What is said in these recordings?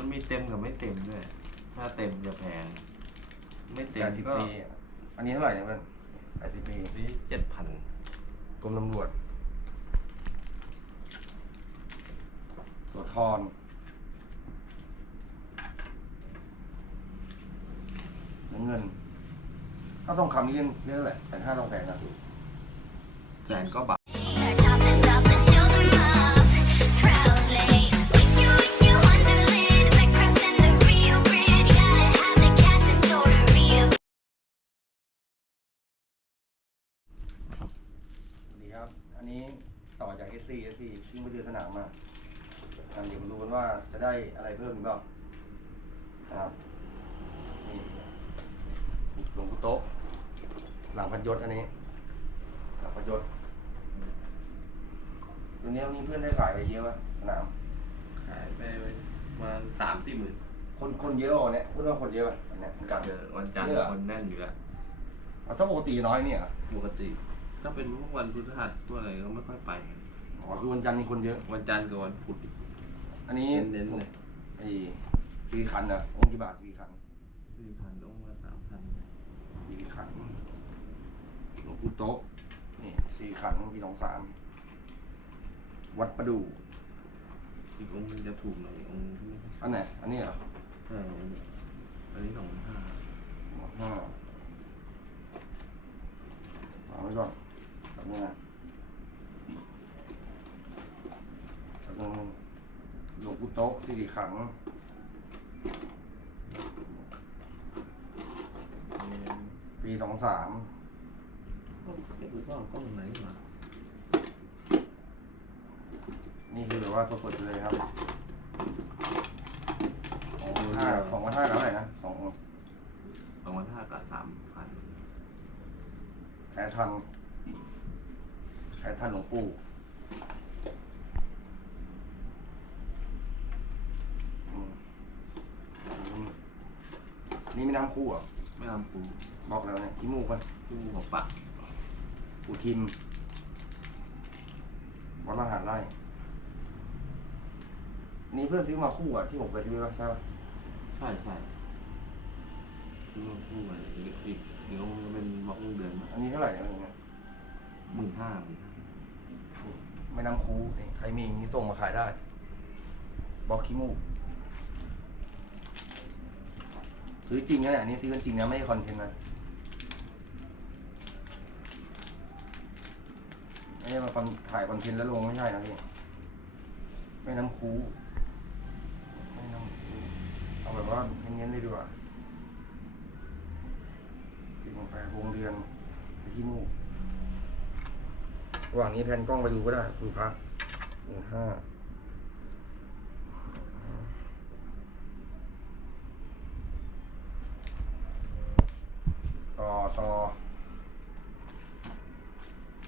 มันมีเต็มกับไม่เต็มด้วย ถ้าเต็มจะแพง ไม่เต็แปมดสิบก็ปี อันนี้เท่าไหร่เนี่ยเพื่อนแปดสิบปี นี่เจ็ดพันกรมตำรวจตรวจทอนเงิน ถ้าต้องคำนี้เรื่องเรื่องอะไรแต่ห้าต้องแพงนะ แสนก็บาท เดินสนามมาอะเดี๋ยวมาดูกันว่าจะได้อะไรเพิ่มหรือเปล่านะครับนี่หลวงปู่โต๊ะ หลังพันยศอันนี้ หลังพันยศตัวนี้มีเพื่อนได้ขายไปเยอะป่ะสนาม ขายไปประมาณสามสี่หมื่นคนคนเยอะอะเนี่ยพูดว่าคนเยอะป่ะอันเนี้ยมันจัดเจอวันจันทร์เยอะคนแน่นอยู่แล้วเอาถ้าปกติน้อยเนี่ยเหรอปกติ ถ้าเป็นพวกวันพฤหัสตัวอะไรก็ไม่ค่อยไป อ๋อคือวันจันทร์มีคนเยอะ วันจันทร์กับวันพุธ อันนี้เน้นๆเลย ไอ้ฟรีคันเหรอองค์กี่บาทฟรีคันสี่พันต้องมาสามพันสี่ขันหลวงปู่โต๊ะนี่สี่ขันปีสองสามวัดประดู อีกองค์หนึงจะถูกหน่อยอีกองค์หนึ่งที่อันไหนอันนี้เหรอ ใช่อันนี้สองพันห้า ห้าเอาไว้ก่อนแบบนี้นะแบบนึงหล วงปู่โต๊ะสี่ขันปีสองสามก็ไม่รู้ว่าเอากล้องไหนมานี่คือแบบว่าตัวสดเลยครับสองพันห้าสองพันห้าเท่าไหร่นะสองสองพันห้ากับสามพันแพ้ทันแพ้ทันหลวงปู่อืมอืม นี่ไม่น้ำคู่เหรอะไม่ทำปูบอกแล้วเนี่ยขี้มูกมันปูหัวปะปู่ทิมวัดมหาไร่นี่เพื่อนซื้อมาคู่อะที่ผมเคยซื้อใช่ปะใช่ใช่คือปูอะไรอีกอีกอีกองค์นึงเป็นบล็อกเดือนอันนี้เท่าไหร่เนี่ยเนี่ยหมื่นห้าหมื่นห้าไม่น้ำคูนี่ใครมีอย่างนี้ส่งมาขายได้บอกขี้มูก ซื้อจริงนะเนี่ยอันนี้ซื้อกันจริงนะไม่ใช่คอนเทนต์นะไม่ใช่มาคอนถ่ายคอนเทนต์แล้วลงไม่ใช่นะพี่ไม่น้ำคูไม่น้ำคูเอาแบบว่าเน้นๆเลยดีกว่าติดลงไปวงเดือนไปขี้มูกระหว่างนี้แพนกล้องไปดูก็ได้ดูพระหนึ่งห้า ต่อ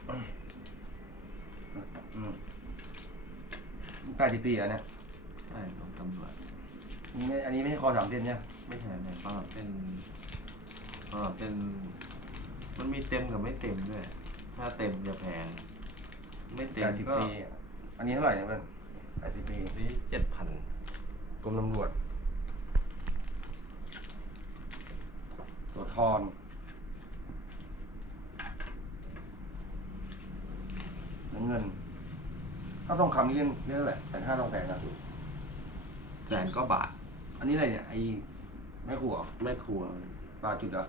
ต่ออืมแปดสิบปีอะเนี่ยใช่ของตำรวจนี่ไม่อันนี้ไม่ใช่คอสามเส้นเนี่ยไม่ใช่เนี่ยก็เป็นก็เป็น มันมีเต็มกับไม่เต็มด้วย ถ้าเต็มจะแพง ไม่เต็แปมดสิบก็ปี อันนี้เท่าไหร่เนี่ยเพื่อนแปดสิบปีนี่เจ็ดพันกรมตำรวจตรวจทอน เงิน ถ้าต้องคำนี้เรื่องเรื่องอะไรแต่ห้าต้องแพงนะแสนก็บาทอันนี้อะไรเนี่ยไอ้แม่ครัวเหรอแม่ครัว ปลาจุดเหรอ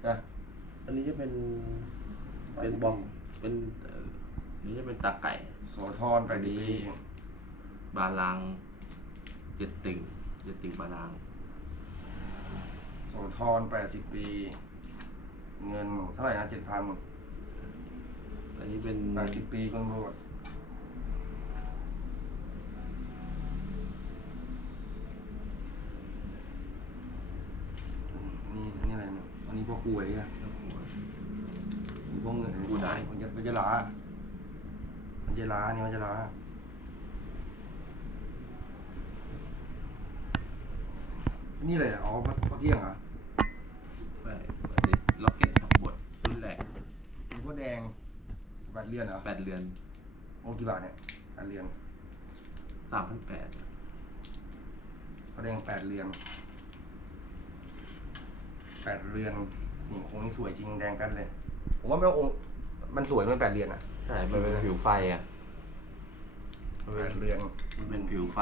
ใช่ไหมอันนี้จะเป็น เป็นบอมเป็นเอ่ออันนี้จะเป็นตาไก่ โสธรไปดีบาลังเจ็ดติ่งเจ็ดติ่งบาลังโสธรแปดสิบปี เงินเท่าไหร่นะเจ็ดพัน อันนี้เป็นแปดสิบปีกรมตำรวจนี่นี่อะไรเนี่ยอันนี้พวกกล้วยอะแม่ครัวพวกเงินกูได้มันจะมันจะล้ามันจะล้านี่มันจะล้านี่อะไรอะอ๋อพระพระเที่ยงเหรอะใช่อันนี้ล็อกเก็ตขับบดรุ่นแรกมีพวกแดง บัตรเรือนเหรอแปดเรือนโอ้กี่บาทเนี่ยบัตรเรือนสามพันแปดสเขาแดงแปดเรือนแปดเรือนนี่องค์นี้สวยจริงแดงกันเลย ผมว่าไม่ว่าองค์มันสวยมันแปดเรือนอะใช่มันเป็นผิวไฟอะมันแปเป็นดเรือนมันเป็นผิวไฟ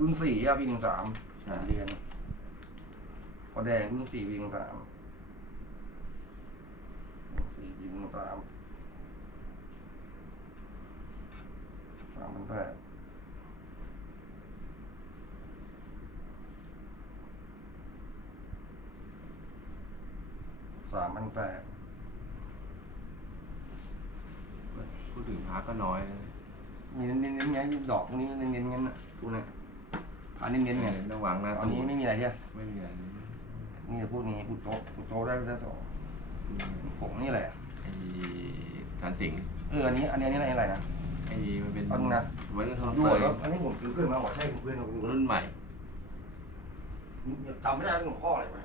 รุ่นสี่อะปีหนึ่งสามใช่เรือนพอแดงรุ่นสี่ปีหนึ่งสามสี่ปีหนึ่งสามสามพันแปดสามพันแปดพูดถึงพระก็น้อยนะมีเน้นๆไงดอกพวกนี้เน้นๆงั้นน่ะพวกนี้พาเน้นๆไงระหว่างหน้าตอนนี้ไม่มีอะไรใช่ไหมไม่มีอะไรเลยมีแต่พวกนี้พุทโตะพุทโตะได้ได้สองผมนี่แหละไอ้การสิงห์เอออันนี้อันนี้อันนี้อะไรนะไอ้มันเป็นอันนั้นวันนี้ผเขามดูเปิดแล้วอันนี้ผมซื้อเพื่อนมาบอกใช่ผมเพื่อนผมดูรุ่นใหม่จำไม่ได้ว่าหลวงพ่ออะไรวะ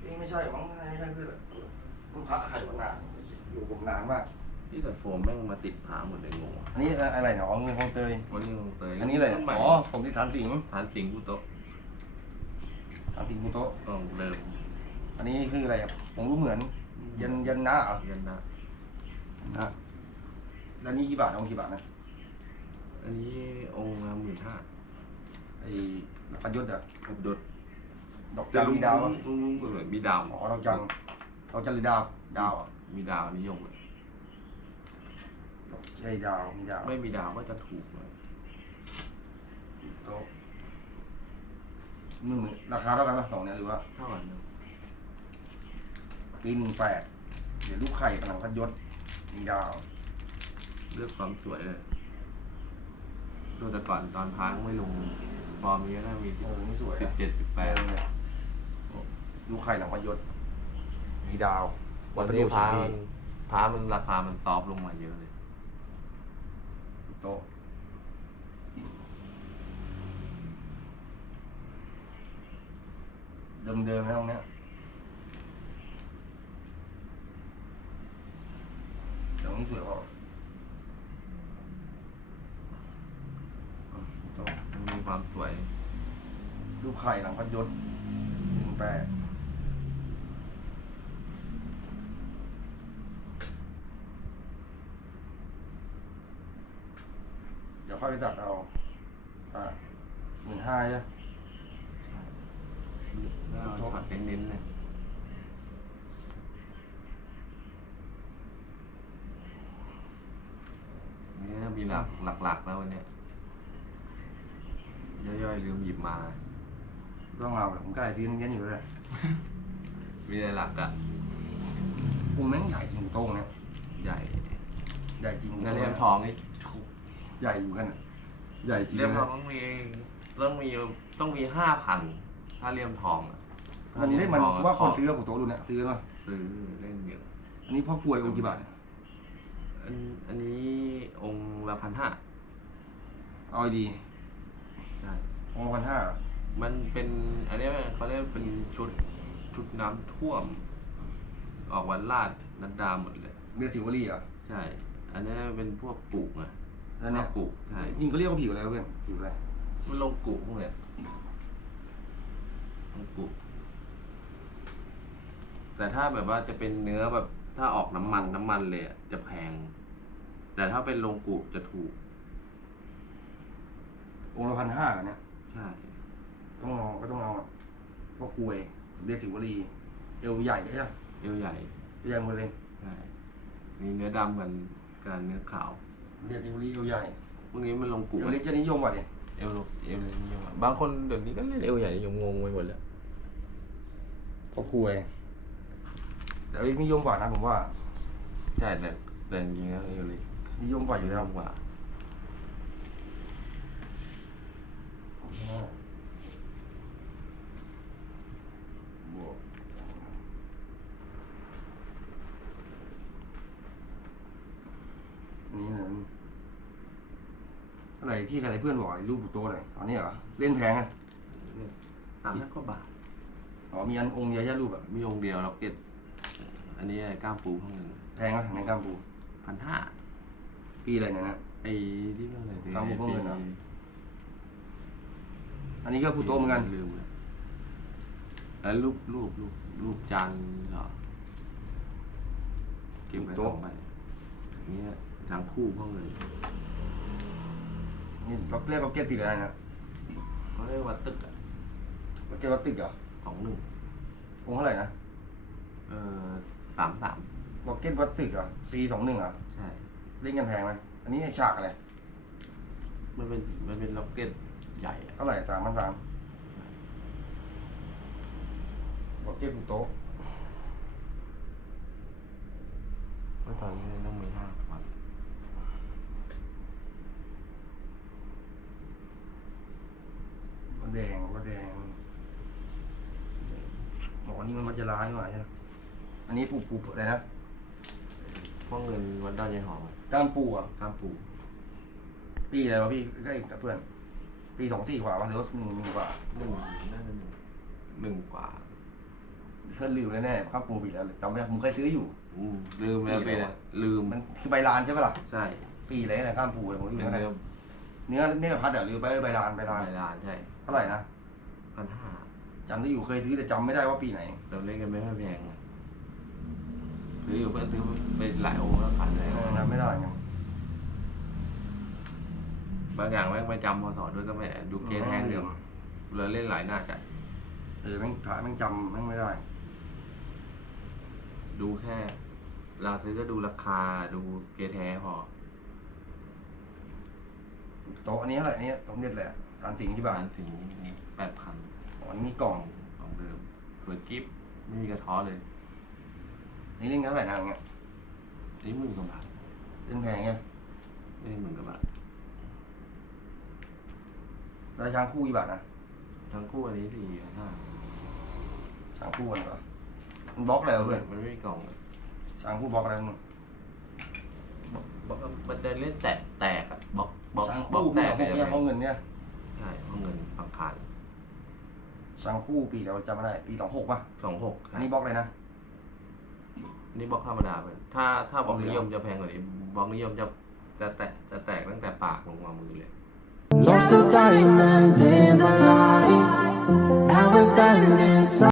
เอ้ยไม่ใช่มั้งไม่ใช่ไม่ใช่เพื่อนหรอกมันพระใครวะนานอยู่ผมนานมากที่แต่โฟมแม่งมาติดผาหมดเลยงงว่ะอันนี้อะไรเนาะเงินคงเตย วันนี้ของเตยอันนี้อะไรรุ่นใหม่อ๋อผมที่ฐานสิงห์ฐานสิงห์กุโตะฐานสิงห์พุทโตะต้องเริ่มอันนี้คืออะไรอะผมรู้เหมือน ยันยันนะเหรอยันนะนะ แล้วนี่กี่บาทองค์กี่บาทนะอันนี้องค์ละหมื่นห้าไอ้พันยศอะกระดดดอกจันทร์มีดาวอะลุงลุงก็เหมือนมีดาวอ๋อดอกจันทร์ดอกจันทร์หรือดาวดาวอะมีดาวนิยมเลยดอกใช่ดาวมีดาวไม่มีดาวก็จะถูกหน่อยโต๊ะหนึ่งราคาเท่ากันไหมสองเนี่ยหรือว่าเท่ากันนะปีหนึ่งแปดเดี๋ยวลูกไข่ผนังพัดยศมีดาว เลือกความสวยเลยดูแต่ก่อนตอนพังไม่ลงฟอร์มนี้ก็มีโอ้นี่สวยสิบอะเจ็ดสิบแปแปดดเนี่ยลูกไข่หลังพัดยศมีดาววันประนี้ดูพาชิ้นมันดีพามันราคามันซอฟต์ลงมาเยอะเลย โต๊ะเดิมๆนะตรงเนี้ยตรงนี้สวยกว่าอืมโต๊ะ มันมี ความสวยลูกไข่หลังพัดยศหนึ่งแปดเดี๋ยวค่อยไปตัดเอา อ่าหมื่นห้าใช่ไหมแล้วเอาช็อตเน้นๆเลยนี่มีหลักหลักๆแล้ววันเนี้ย ย่อยๆลืมหยิบมา ต้องเอาผมใกล้ที่เนี้ยอยู่เลยมีแต่หลักอะอุ้มแม่งใหญ่จริงโต้งเนี่ยใหญ่ใหญ่จริงงั้นเลี่ยมทองนี่ใหญ่อยู่กันอะใหญ่จริงเลี่ยมทนะองต้องมีต้องมีต้องมีห้าพันถ้าเลี่ยมทองอะอันนี้ได้มันถ้เลี่ยทองว่าคนขซื้อกับโต๊ะดูเนี่ยซื้อมาซื้อเล่นเยอะอันนี้พ่อกลวยองค์กี่บาทเนี่ยอันอันนี้องค์ละพันห้าเอาดีใช่องค์พันห้ามันเป็นอันนี้เขาเรียกเป็นชุดชุดน้ำท่วม ออกวันลาดนัดดาหมดเลยเรียกถิววอรี่เหรอะ ใช่ อันนี้เป็นพวกกุนะแล้วเนี่ยกุใช่จริงเขาเรียกว่าผิวอะไรวะเพื่อนผิวอะไรมันลงกุพวกเนี้ยลงกุแต่ถ้าแบบว่าจะเป็นเนื้อแบบ ถ้าออกน้ำมันน้ำมันเลยอะจะแพง แต่ถ้าเป็นลงกุจะถูก องค์ละพันห้าเนี่ย ใช่ต้องเอาก็ต้องเอาพ่อกลวยเรียกถิววอรี่เอวใหญ่ใช่ไหมเอวใหญ่ใหญ่หมดเลยใช่มีเนื้อดำกันกับเนื้อขาวเรียกถิววอรี่เอวใหญ่พวกนี้มันลงกุเอวเล็กจะนิยมกว่าเนี่ยเอวลงเอวเลยนิยมอะบางคนเดี๋ยวนี้ก็เล่นเอวใหญ่นิยมงงไปหมดเลยพ่อกลวย แต่เล็กนิยมกว่านะผมว่า ใช่แต่แต่จริงๆแล้วเอวเล็กนิยมกว่าอยู่นิแล้ยวมกว่า บวกอันนี้นะ อะไรที่ใครเพื่อนบอกไอ้รูปปุโตหน่อยตอนนี้เหรอ เล่นแพงอะสามพันกว่าบาทอ๋อมีอันองค์เดียวแค่รูปแบบมีองค์เดียวล็อกเก็ตอันนี้ไอ้ก้ามปูข้างหนึ่งแพงอะในกามปูพันห้าปีอะไรเนี่ยนะ ไอ้ที่เมื่อไหร่ก้ามปูข้างหนึ่งเหรอปอันนี้ก็พูโตะเหมือนกันลืมเลยแล้วรูปรูปรูปรูปจานเหรอเก็บไว้สองใบอันนี้ทางคู่พ่อเงิน นี่เราเรียกเราเก็ตปีอะไรนะเขาเรียกว่าตึกอะเราเก็ตวัตติกเหรอสองหนึ่งองค์เท่าไหร่นะเออสามสามเราเก็ตวัตติกเหรอปีสองหนึ่งอะใช่ เล่นกันแพงไหมอันนี้ฉากอะไรมันเป็นมันเป็นล็อกเก็ตใหญ่อะเท่าไหร่สามพันสามเราเก็ตพูโตะเมื่อตอนนี้ต้องมีห้าพัน ก็ แดงก็แดงบอกอันนี้มันมัจจารานี่หว่าใช่ไหมอันนี้ปูปูอะไรนะพ่อเงินวัดดอนยายหอมก้ามปูอะกล้ามปูปีอะไรวะพี่ใกล้กับเพื่อน ปีสองสี่กว่าวันหรือว่าหนึ่งหนึ่งกว่าหนึ่งน่าจะหนึ่งหนึ่งกว่า เพื่อนลืมแน่ๆข้ามปูปีแล้วจำไม่ได้ผมเคยซื้ออยู่ อืมลืมแล้วปีไปอะไรนะวะลืมมันคือใบลานใช่ปะล่ะใช่ปีอะไรนะข้ามปูเลยผมลืเป็มนแล้วเนื้อเนื้อเนื้อพัดอะหรือใบใบลานใบลานใบลานใช่ เท่าไหร่นะ พันห้าจำได้อยู่เคยซื้อแต่จำไม่ได้ว่าปีไหนเราเล่นกันไม่ค่อยแพงอะซื้ออยู่เพื่อนซื้อไปหลายองค์แล้วขายแล้วเออจำไม่ได้ไงบางอย่างแม่งไปจำพอสอนด้วยก็ไม่ดูเกณฑ์แห้งเดียวเราเล่นหลายหน้าจัดเออแม่งถ่ายแม่งจำแม่งไม่ได้ ดูแค่เราซื้อก็ดูราคาดูเกณฑ์แท้พอโต๊ะอันนี้เท่าไหร่อันนี้สมเด็จแหละการสิงที่บ้าบานนถึงแปดพัน อ๋ออันนี้มีกล่องของเดิมสวยกิฟต์ไม่มีกระท้อเลยนี่เล่นกันเท่าไหร่นางเงี้ยนี่หมื่นกว่าบาทเล่นแพงเงี้ยนี่หมื่นกว่าบาทราช้างคู่กี่บาทนะทั้งคู่อันนี้สี่ห้าช้างคู่กันเหรอมันบล็อกอะไรวะเพื่อนมันไม่มีกล่องเลยช้างคู่บล็อกอะไรมึงบล็อกมันจะเล่นแตกแตกอะบล็อกบล็อกช้างบล็อคู่กแตเนี่ยกพวกเลยเนี้ยห้องเงินเนี่ย ใช่ห้องเงินฟังคาน ช้างคู่ปีเดี๋ยวจำไม่ได้ ปีสองหกป่ะ สองหกอันนี้บล็อกเลยนะ นี่บล็อกธรรมดาเพื่อนถ้าถ้าบล็อกนิยมจะแพงกว่านี้บล็อกนิยมจะจะแตกจะแตกตั้งแต่ปากลงมามือเลย Lost a diamond in my life. Now we're standing side.